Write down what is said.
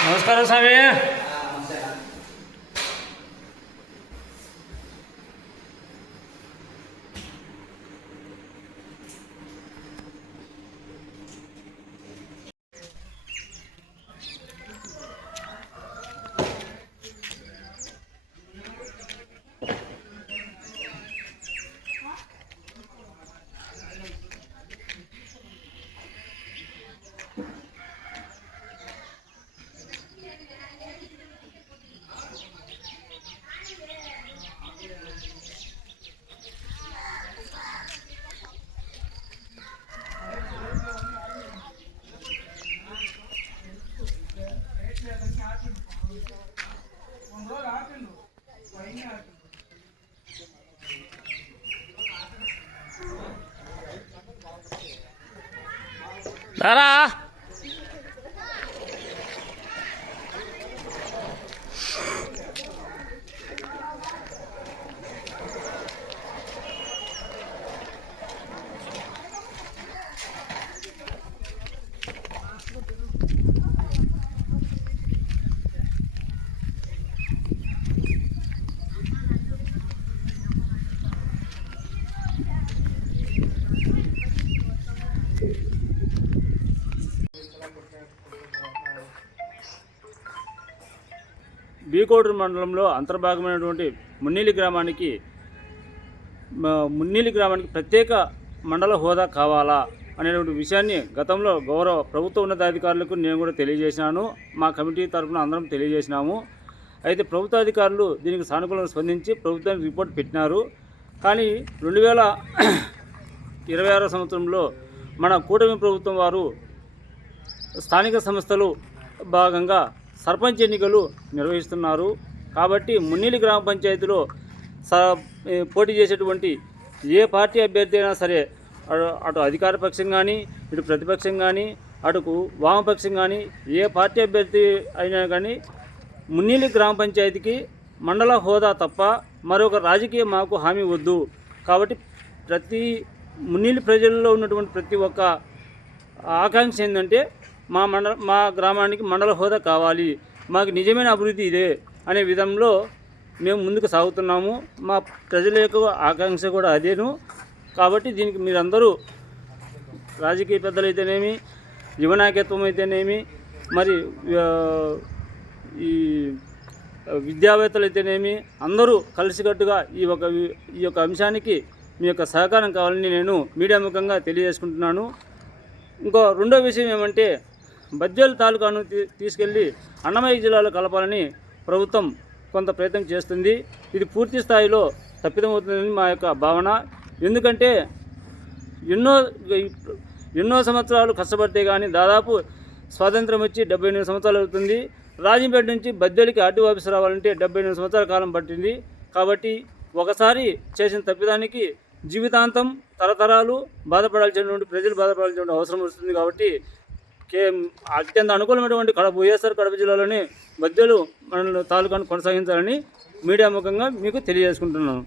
નમસ્કાર સાહેબ 打他啊！బీకోడూరు మండలంలో అంతర్భాగమైనటువంటి మున్నేలి గ్రామానికి మున్నీలి గ్రామానికి ప్రత్యేక మండల హోదా కావాలా అనేటువంటి విషయాన్ని గతంలో గౌరవ ప్రభుత్వ ఉన్నతాధికారులకు నేను కూడా తెలియజేసినాను. మా కమిటీ తరఫున అందరం తెలియజేసినాము. అయితే ప్రభుత్వాధికారులు దీనికి సానుకూలంగా స్పందించి ప్రభుత్వానికి రిపోర్ట్ పెట్టినారు. కానీ రెండు వేల ఇరవై ఆరో సంవత్సరంలో మన కూటమి ప్రభుత్వం వారు స్థానిక సంస్థలు భాగంగా సర్పంచ్ ఎన్నికలు నిర్వహిస్తున్నారు. కాబట్టి మున్నిలి గ్రామ పంచాయతీలో స పోటీ చేసేటువంటి ఏ పార్టీ అభ్యర్థి అయినా సరే అటు- అటు అధికార పక్షం కానీ ఇటు ప్రతిపక్షం కానీ అటుకు వామపక్షం కానీ ఏ పార్టీ అభ్యర్థి అయినా కానీ మున్నిలి గ్రామ పంచాయతీకి మండల హోదా తప్ప మరొక రాజకీయ మాకు హామీ వద్దు. కాబట్టి ప్రతి మున్నిలి ప్రజల్లో ఉన్నటువంటి ప్రతి ఒక్క ఆకాంక్ష ఏంటంటే మా మండల మా గ్రామానికి మండల హోదా కావాలి. మాకు నిజమైన అభివృద్ధి ఇదే అనే విధంలో మేము ముందుకు సాగుతున్నాము. మా ప్రజల యొక్క ఆకాంక్ష కూడా అదేను. కాబట్టి దీనికి మీరందరూ రాజకీయ పెద్దలైతేనేమి యువనాయకత్వం అయితేనేమి మరి ఈ విద్యావేత్తలు అయితేనేమి అందరూ కలిసికట్టుగా ఈ ఒక ఈ యొక్క అంశానికి మీ యొక్క సహకారం కావాలని నేను మీడియా ముఖంగా తెలియజేసుకుంటున్నాను. ఇంకో రెండో విషయం ఏమంటే బద్వేలు తాలూకాను తీ- తీసుకెళ్ళి అన్నమయ్య జిల్లాలో కలపాలని ప్రభుత్వం కొంత ప్రయత్నం చేస్తుంది. ఇది పూర్తి స్థాయిలో తప్పిదమవుతుందని మా యొక్క భావన. ఎందుకంటే ఎన్నో ఎన్నో సంవత్సరాలు కష్టపడితే కానీ దాదాపు స్వాతంత్రం వచ్చి డెబ్బై ఎనిమిది సంవత్సరాలు అవుతుంది. రాజంపేట నుంచి బద్దెలికి ఆర్టీ ఆఫీస్ రావాలంటే డెబ్బై ఎనిమిది సంవత్సరాల కాలం పట్టింది. కాబట్టి ఒకసారి చేసిన తప్పిదానికి జీవితాంతం తరతరాలు బాధపడాల్సినటువంటి ప్రజలు బాధపడాల్సినటువంటి అవసరం వస్తుంది కాబట్టి కే అత్యంత అనుకూలమైనటువంటి కడప వైఎస్ఆర్ కడప జిల్లాలోని మధ్యలో మన తాలూకాను కొనసాగించాలని మీడియా ముఖంగా మీకు తెలియజేసుకుంటున్నాను.